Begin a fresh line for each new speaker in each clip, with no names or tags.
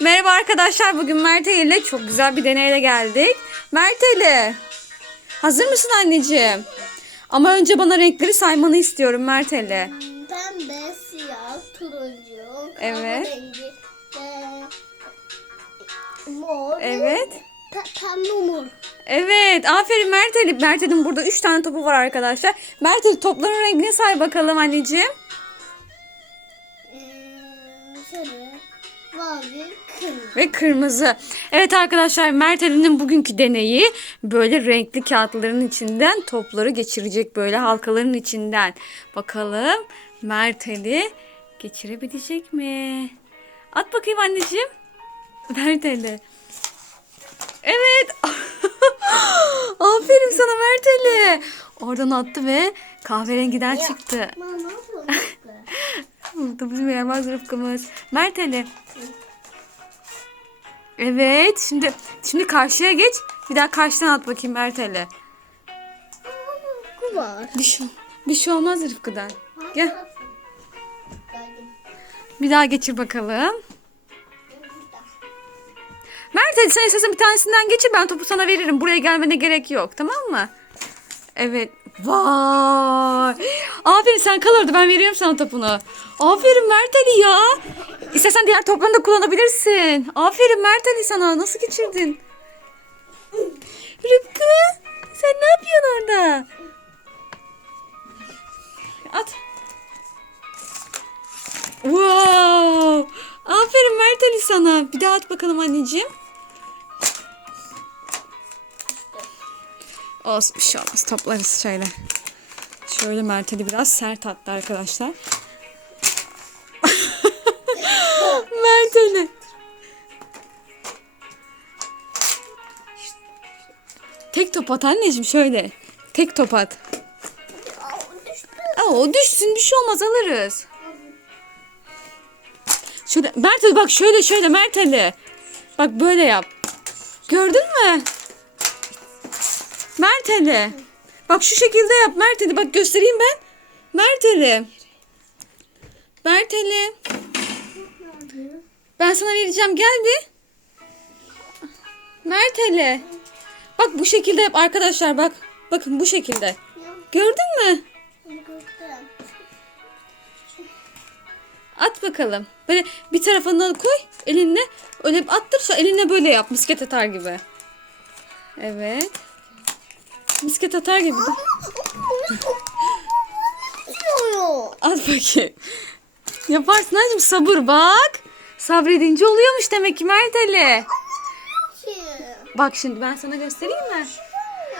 Merhaba arkadaşlar. Bugün Mert ile çok güzel bir deneyle geldik. Mert Ali. Hazır mısın anneciğim? Ama önce bana renkleri saymanı istiyorum Mert Ali.
Pembe, siyah, turuncu,
Evet.
kahverengi, e, mor,
Evet.
pe- pembe mor.
Evet. Aferin Mert Ali. Mert Ali'nin burada 3 tane topu var arkadaşlar. Mert Ali topların rengini say bakalım anneciğim. Ve kırmızı. Evet arkadaşlar Mert Ali'nin bugünkü deneyi böyle renkli kağıtların içinden topları geçirecek böyle halkaların içinden. Bakalım Mert Ali geçirebilecek mi? At bakayım anneciğim. Mert Ali. Evet. Aferin sana Mert Ali. Oradan attı ve kahverengiden çıktı.
Mama ne yapıyorsun?
Bu da bizim yaramaz rıfkımız. Mert Ali. Evet. Şimdi şimdi karşıya geç. Bir daha karşıdan at bakayım
var.
Bir şey, bir şey olmaz Rıfkı'dan. Gel.
Geldim.
Bir daha geçir bakalım. Mert sen istersen bir tanesinden geçir. Ben topu sana veririm. Buraya gelmene gerek yok. Tamam mı? Evet. Vay. Aferin sen kal orada. Ben veriyorum sana topunu. Aferin Mert Ali ya. İstersen diğer toplarını da kullanabilirsin. Aferin Mert Ali sana. Nasıl geçirdin? Rıfkı. Sen ne yapıyorsun orada? At. Wow. Aferin Mert Ali sana. Bir daha at bakalım anneciğim. Olsun bir şey olmaz. Toplarız şöyle. Şöyle Mert Ali biraz sert attı arkadaşlar. Ali. Tek top at anneciğim şöyle. Tek top at.
Aa,
o düşsün bir şey olmaz alırız. Şöyle Mert bak şöyle şöyle Mert Ali. Bak böyle yap. Gördün mü? Mert Ali. Bak şu şekilde yap Mert Ali. Bak göstereyim ben. Mert Ali. Mert Ali. Ben sana vereceğim gel bir. Mert Ali. Bak bu şekilde yap arkadaşlar bak. Bakın bu şekilde. Gördün mü? At bakalım. Böyle bir tarafına koy elinle. Öyle attır sonra elinle böyle yap. Misket atar gibi. Evet. Misket atar gibi. At bakayım. Yaparsın hacım sabır bak. Sabredince oluyormuş demek ki Mert Ali. Bak şimdi ben sana göstereyim mi?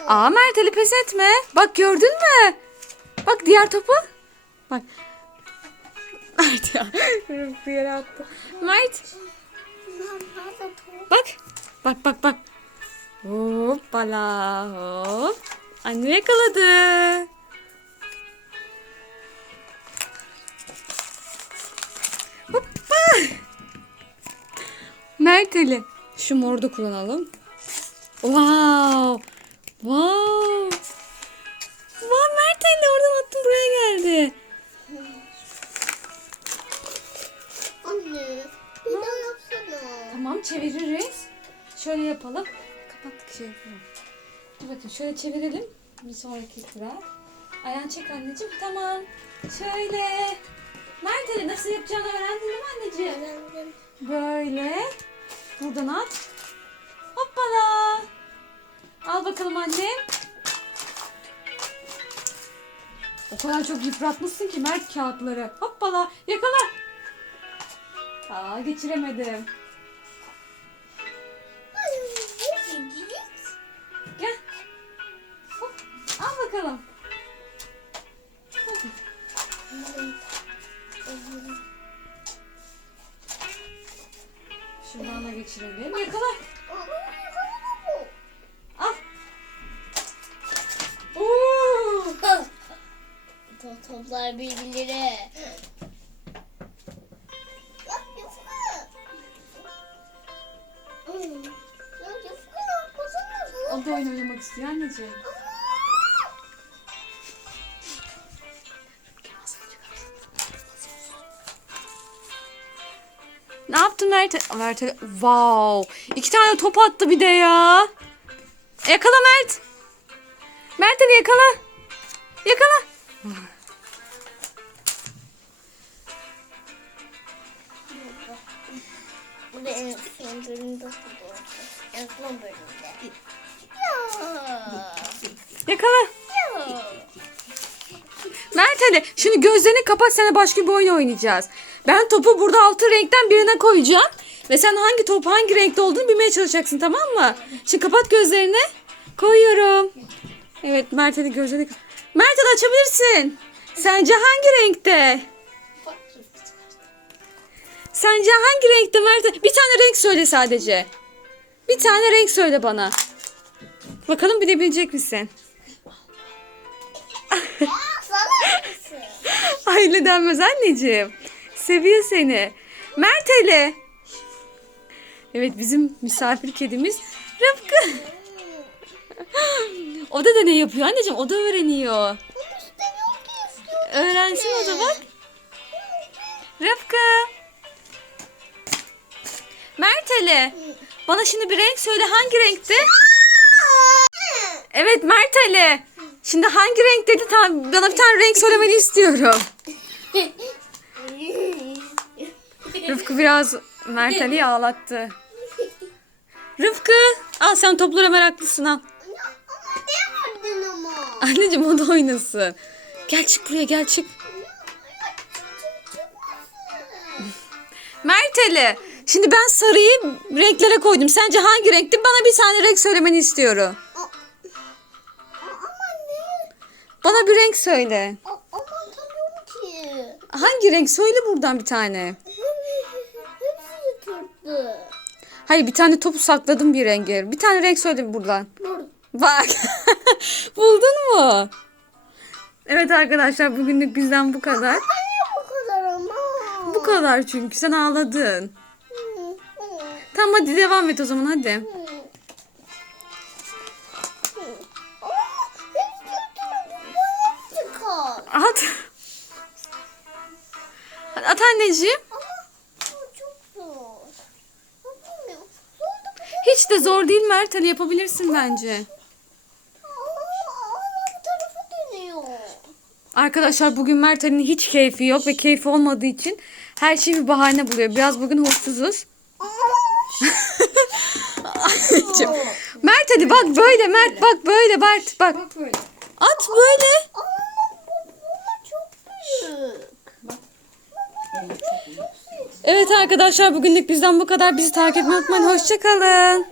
Aa Mert Ali pes etme. Bak gördün mü? Bak diğer topu. Bak. Mert ya. Bir yere attı. Mert. Bak. Bak bak bak. Hoppala hop. Anne yakaladı. Ali. Şu moru da kullanalım. Wow. Wow. Wow Mert Ali oradan attım buraya geldi.
Anne. Bir daha yapsana.
Tamam çeviririz. Şöyle yapalım. Kapattık şey yapalım. Dur bakın şöyle çevirelim. Bir sonraki tura. Ayağını çek anneciğim. Tamam. Şöyle. Mert Ali nasıl yapacağını öğrendin değil mi anneciğim?
Öğrendim.
Böyle. Buradan at. Hoppala. Al bakalım anne. O kadar çok yıpratmışsın ki Mert kağıtları. Hoppala. Yakala. Aa geçiremedim. Yakala. Al. Oo.
To- Toplar birbirleri.
O da oyun oynamak istiyor anneciğim. Mert. Mert wow. İki tane top attı bir de ya. Yakala Mert. Mert Ali yakala. Yakala.
Bu da en son bölümde oldu. En son bölümde. Ya.
Yakala.
Ya.
Mert Ali şimdi gözlerini kapat sana başka bir oyun oynayacağız. Ben topu burada altı renkten birine koyacağım. Ve sen hangi top hangi renkte olduğunu bilmeye çalışacaksın tamam mı? Şimdi kapat gözlerini. Koyuyorum. Evet Mert Ali gözlerini Mert Ali açabilirsin. Sence hangi renkte? Sence hangi renkte Mert? Bir tane renk söyle sadece. Bir tane renk söyle bana. Bakalım bilebilecek misin? Öyle denmez anneciğim. Seviyor seni. Mert Ali. Evet bizim misafir kedimiz Rıfkı. o da deney yapıyor anneciğim. O da öğreniyor. Öğrensin o da bak. Rıfkı. Mert Ali. Bana şimdi bir renk söyle hangi renkte? Evet Mert Ali. Şimdi hangi renk dedi? Tamam, bana bir tane renk söylemeni istiyorum. Rıfkı biraz Mert Ali'yi ağlattı. Rıfkı al sen toplara meraklısın al. Anneciğim o da oynasın. Gel çık buraya gel çık. Mert Ali. Şimdi ben sarıyı renklere koydum. Sence hangi renkti? Bana bir tane renk söylemeni istiyorum. Bana bir renk söyle.
A- Ama tanıyorum ki.
Hangi renk? Söyle buradan bir tane.
Hepsini tuttu.
Hayır bir tane topu sakladım bir renge. Bir tane renk söyle buradan.
Dur.
Bak. Buldun mu? Evet arkadaşlar bugünlük bizden bu kadar.
Niye bu kadar ama?
Bu kadar çünkü sen ağladın.
Hı, hı,
Tamam hadi devam et o zaman hadi.
Hı.
At. At anneciğim. Hiç de zor değil Mert Ali yapabilirsin bence. Arkadaşlar bugün Mert Ali'nin hiç keyfi yok ve keyfi olmadığı için her şeyi bir bahane buluyor. Biraz bugün huysuzuz. Mert Ali bak böyle Mert bak böyle Mert bak. At böyle.
Ama bu, bu çok büyük.
Evet arkadaşlar bugünlük bizden bu kadar. Bizi takip etmeyi unutmayın. Hoşçakalın.